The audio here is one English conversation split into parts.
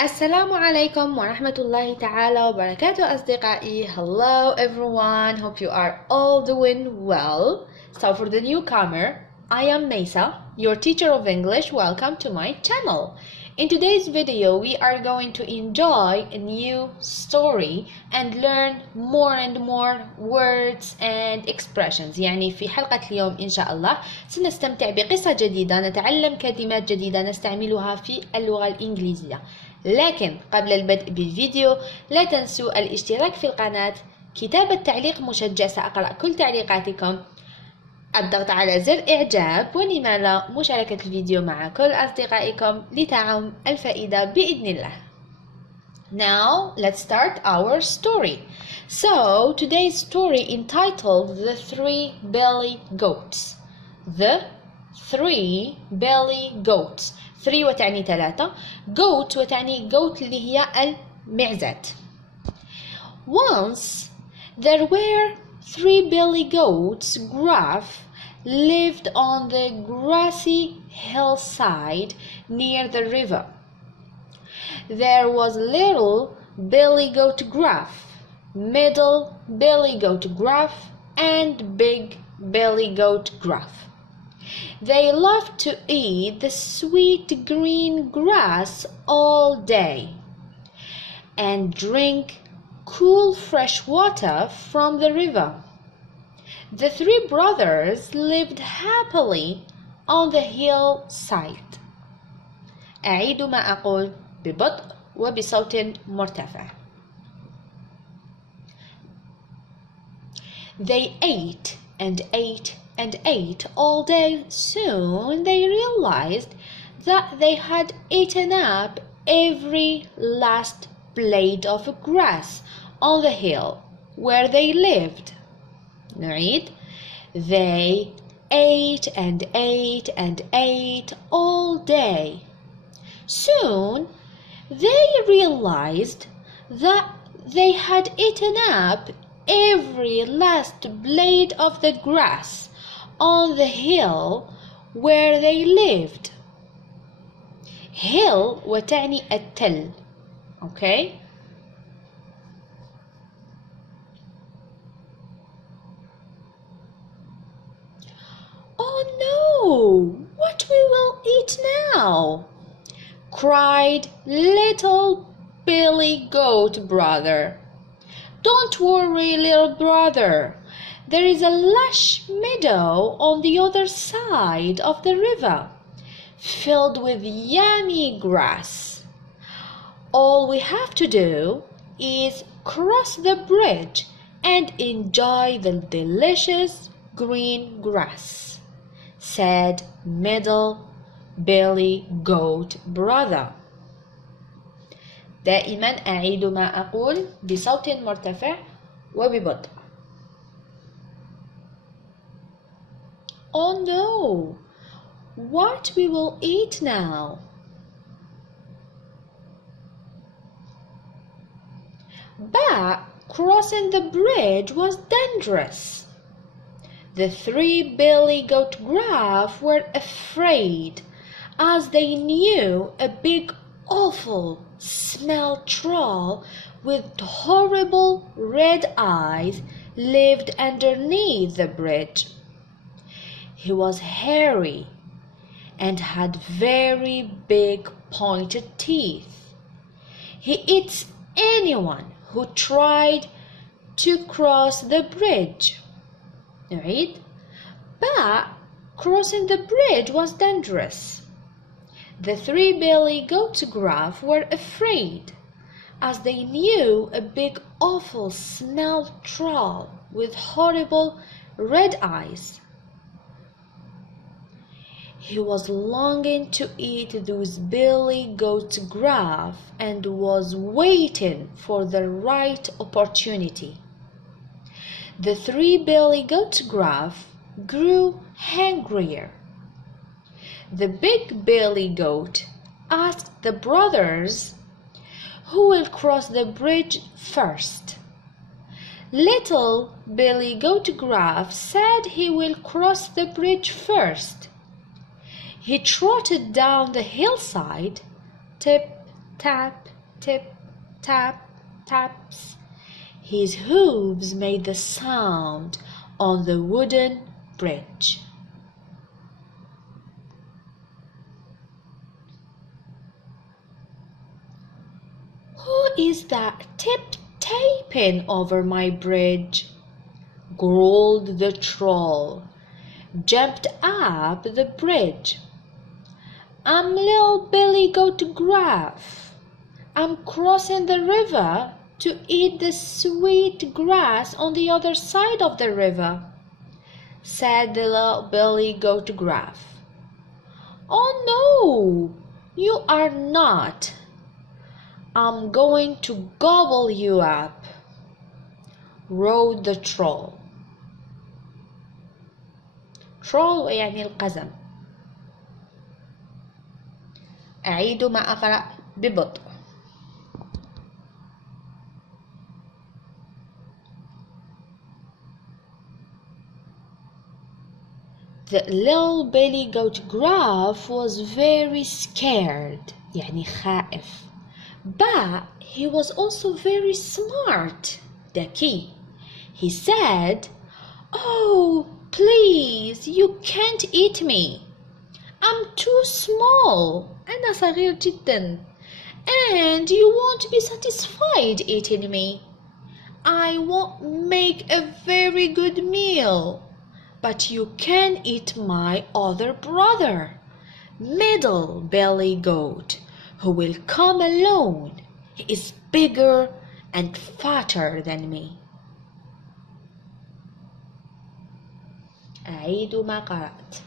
السلام عليكم ورحمة الله تعالى وبركاته أصدقائي. Hello everyone, hope you are all doing well. So for the newcomer, I am Mesa, your teacher of English. Welcome to my channel. In today's video, we are going to enjoy a new story and learn more and more words and expressions. يعني في حلقة اليوم إن شاء الله سنستمتع بقصة جديدة، نتعلم كلمات جديدة نستعملها في اللغة الإنجليزية. لكن قبل البدء بالفيديو لا تنسوا الاشتراك في القناة، كتابة تعليق مشجع، سأقرأ كل تعليقاتكم، الضغط على زر إعجاب، ولما لا مشاركة الفيديو مع كل أصدقائكم لتعم الفائدة بإذن الله. Now let's start our story. So today's story entitled The Three Billy Goats. The Three Billy Goats. Three وتعني ثلاثة، goat وتعني goat اللي هي المعزات. Once there were three billy goats Gruff lived on the grassy hillside near the river. There was little Billy Goat Gruff, middle Billy Goat Gruff, and big Billy Goat Gruff. They loved to eat the sweet green grass all day and drink cool fresh water from the river. The three brothers lived happily on the hillside. أعيد ما أقول ببطء وبصوت مرتفع. They ate and ate and ate all day. Soon they realized that they had eaten up every last blade of grass on the hill where they lived. نعيد. They ate and ate and ate all day. Soon they realized that they had eaten up every last blade of the grass on the hill where they lived. Hill وتعني التل. Okay? Oh no! What we will eat now? Cried little Billy Goat Brother. Don't worry, little brother. There is a lush meadow on the other side of the river, filled with yummy grass. All we have to do is cross the bridge and enjoy the delicious green grass, said middle Billy Goat Brother. دائما أعيد ما أقول بصوت مرتفع وببطء. Oh no! What we will eat now? But crossing the bridge was dangerous. The three Billy Goat Gruff were afraid, as they knew a big awful smell troll with horrible red eyes lived underneath the bridge. He was hairy and had very big pointed teeth. He eats anyone who tried to cross the bridge. Right? But crossing the bridge was dangerous. The three Billy Goats Gruff were afraid, as they knew a big awful smell troll with horrible red eyes. He was longing to eat those Billy Goats Gruff and was waiting for the right opportunity. The three Billy Goats Gruff grew hungrier. The big Billy Goat asked the brothers, "Who will cross the bridge first?" Little Billy Goat Gruff said he will cross the bridge first. He trotted down the hillside, tip, tap, tip, tap, taps. His hooves made the sound on the wooden bridge. Who is that tip-tapping over my bridge? Growled the troll, jumped up the bridge. I'm little Billy Goat Gruff. I'm crossing the river to eat the sweet grass on the other side of the river, said the little Billy Goat Gruff. Oh no, you are not. I'm going to gobble you up, roared the troll. troll يعني القزم. أعيد ما أقرأ ببطء. The little Billy Goat Gruff was very scared, يعني خائف. But he was also very smart, ذكي. He said, "Oh, please, you can't eat me. I'm too small. أنا صغير جدا. And you won't be satisfied eating me. I won't make a very good meal. But you can eat my other brother, Middle Billy Goat, who will come alone. He is bigger and fatter than me." أعيد ما قرأت.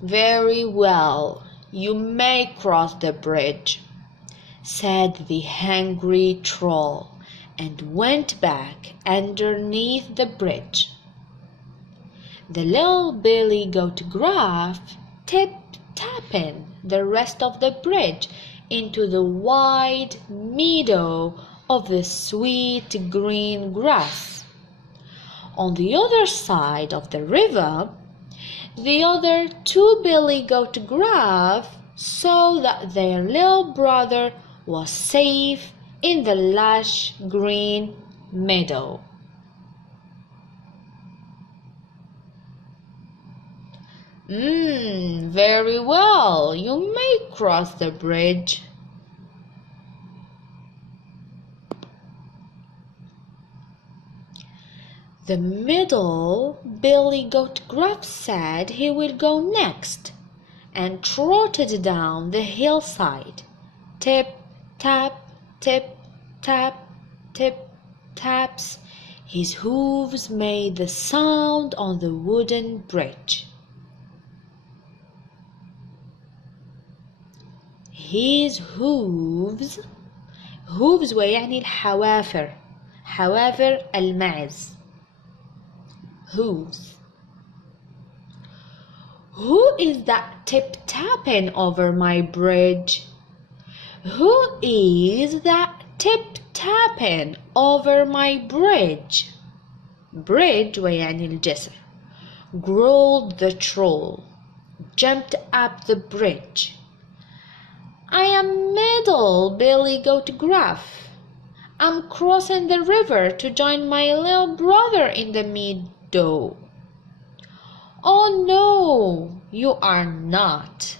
Very well. You may cross the bridge, said the hungry troll, and went back underneath the bridge. The little Billy Goat Gruff tip-tapping the rest of the bridge into the wide meadow of the sweet green grass. On the other side of the river, the other two Billy Goat Gruff saw that their little brother was safe in the lush green meadow. Very well, you may cross the bridge. The middle Billy Goat Gruff said he will go next, and trotted down the hillside. Tip, tap, tip, tap, tip, taps. His hooves made the sound on the wooden bridge. His hooves ويعني الحوافر حوافر المعز hooves. Who is that tip-tapping over my bridge? Who is that tip-tapping over my bridge? Bridge ويعني الجسر. Growled the troll, jumped up the bridge. I am Middle Billy Goat Gruff. I'm crossing the river to join my little brother in the meadow. Oh no, you are not,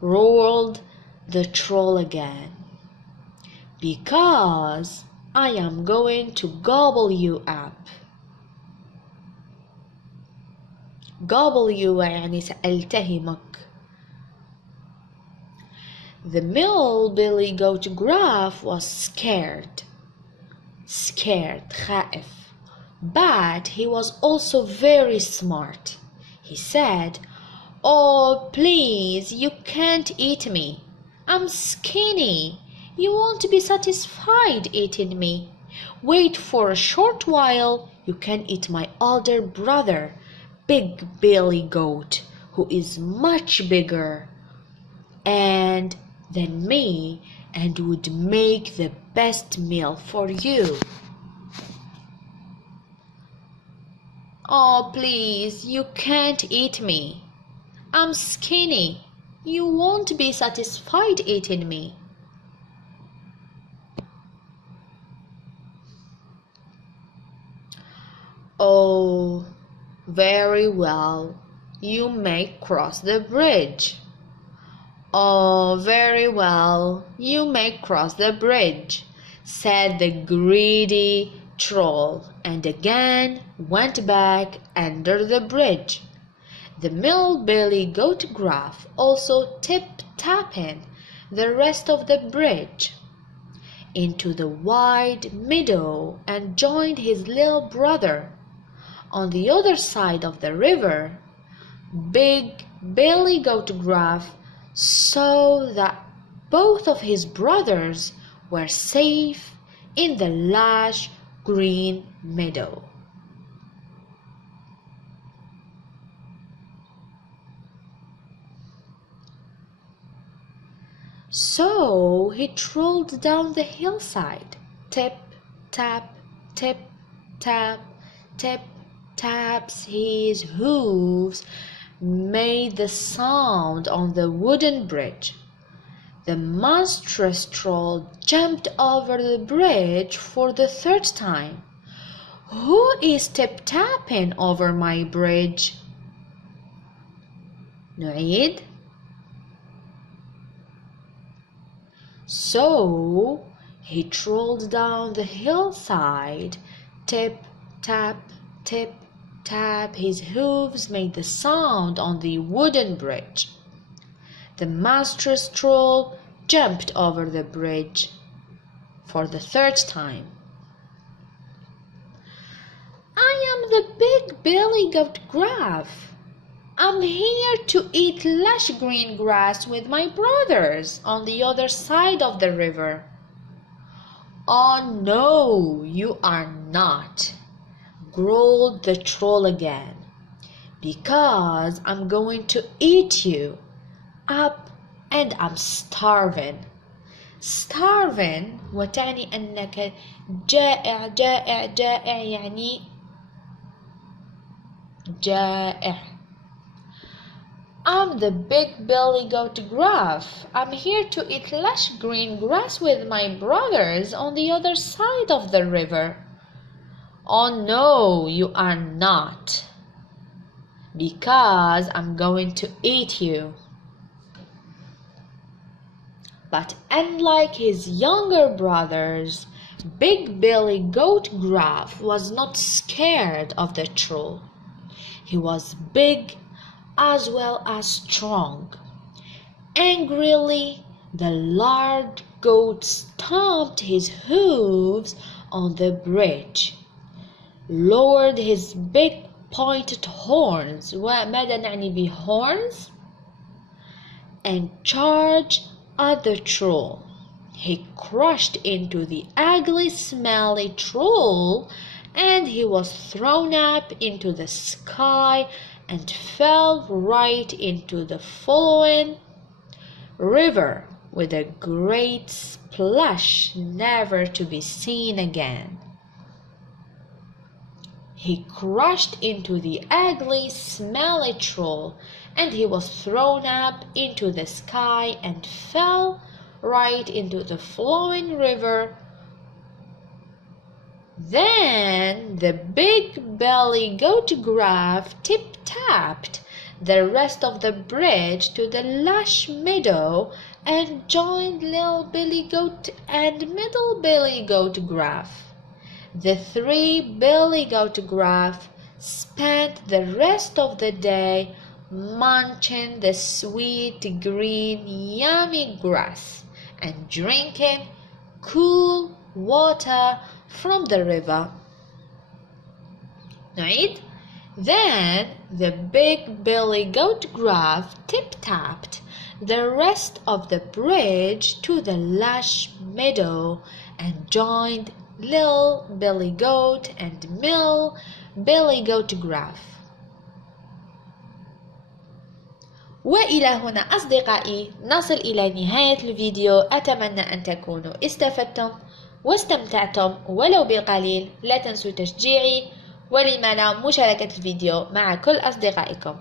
roared the troll again, because I am going to gobble you up. Gobble you يعني سألتهمك. The middle Billy Goat Gruff was scared, خائف. But he was also very smart. He said, "Oh, please, you can't eat me. I'm skinny. You won't be satisfied eating me. Wait for a short while. You can eat my older brother, Big Billy Goat, who is much bigger than me and would make the best meal for you." Oh, please, you can't eat me. I'm skinny. You won't be satisfied eating me. Oh, very well. You may cross the bridge. Oh, very well. You may cross the bridge, said the greedy troll, and again went back under the bridge. The Billy Goat Gruff also tip-tapping the rest of the bridge into the wide meadow and joined his little brother. On the other side of the river, Big Billy Goat Gruff saw that both of his brothers were safe in the lush green meadow. So he trolled down the hillside. Tip, tap, tip, tap, tip, taps his hooves made the sound on the wooden bridge. The monstrous troll jumped over the bridge for the third time. Who is tip-tapping over my bridge? نعيد. So he trolled down the hillside. Tip, tap, tip, tap. His hooves made the sound on the wooden bridge. The monstrous troll jumped over the bridge for the third time. I am the Big Billy Goat Gruff. I'm here to eat lush green grass with my brothers on the other side of the river. Oh no, you are not, growled the troll again, because I'm going to eat you up and I'm starving. Starving وتعني أنك جائع جائع جائع يعني جائع. I'm the Big Billy Goat Gruff. I'm here to eat lush green grass with my brothers on the other side of the river. Oh no, you are not, because I'm going to eat you. But unlike his younger brothers, Big Billy Goat Gruff was not scared of the troll. He was big as well as strong. Angrily, the large goat stomped his hooves on the bridge, lowered his big pointed horns, وماذا نعني بhorns, and charged at the troll. He crashed into the ugly, smelly troll, and he was thrown up into the sky and fell right into the flowing river with a great splash never to be seen again. He crashed into the ugly, smelly troll, and he was thrown up into the sky and fell right into the flowing river. Then the Big Billy Goat Gruff tip-tapped the rest of the bridge to the lush meadow and joined Little Billy Goat and Middle Billy Goat Gruff. The Three Billy Goat Gruff spent the rest of the day munching the sweet, green, yummy grass and drinking cool water from the river. نعيد. Then the Big Billy Goat Gruff tip-tapped the rest of the bridge to the lush meadow and joined Little Billy Goat and Middle Billy Goat Gruff. وإلى هنا أصدقائي نصل إلى نهاية الفيديو. أتمنى أن تكونوا استفدتم واستمتعتم ولو بالقليل. لا تنسوا تشجيعي ولم لا مشاركة الفيديو مع كل أصدقائكم.